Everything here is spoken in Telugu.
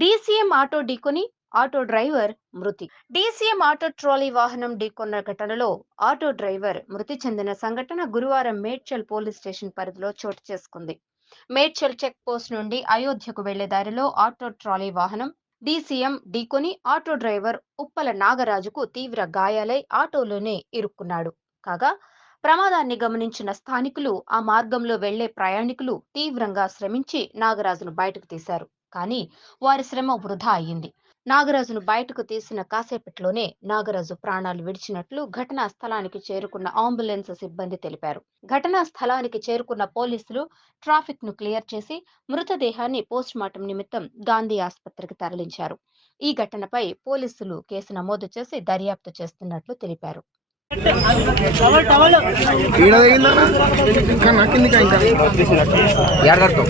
డీసీఎం ఆటో ఢీకొని ఆటో డ్రైవర్ మృతి. డీసీఎం ఆటో ట్రాలీ వాహనం ఢీకొన్న ఘటనలో ఆటో డ్రైవర్ మృతి చెందిన సంఘటన గురువారం మేడ్చల్ పోలీస్ స్టేషన్ పరిధిలో చోటు చేసుకుంది. మేడ్చల్ చెక్ పోస్ట్ నుండి అయోధ్యకు వెళ్లే దారిలో ఆటో ట్రాలీ వాహనం డీసీఎం ఢీకొని ఆటో డ్రైవర్ ఉప్పల నాగరాజుకు తీవ్ర గాయాలై ఆటోలోనే ఇరుక్కున్నాడు. కాగా ప్రమాదాన్ని గమనించిన స్థానికులు ఆ మార్గంలో వెళ్లే ప్రయాణికులు తీవ్రంగా శ్రమించి నాగరాజును బయటకు తీశారు. కానీ వారి శ్రమ వృధా అయ్యింది. నాగరాజును బయటకు తీసిన కాసేపట్లోనే నాగరాజు ప్రాణాలు విడిచినట్లు ఘటనా స్థలానికి చేరుకున్న అంబులెన్స్ సిబ్బంది తెలిపారు. ఘటనా స్థలానికి చేరుకున్న పోలీసులు ట్రాఫిక్ ను క్లియర్ చేసి మృతదేహాన్ని పోస్టుమార్టం నిమిత్తం గాంధీ ఆసుపత్రికి తరలించారు. ఈ ఘటనపై పోలీసులు కేసు నమోదు చేసి దర్యాప్తు చేస్తున్నట్లు తెలిపారు. ಯಾರ್ದಾರ್ತು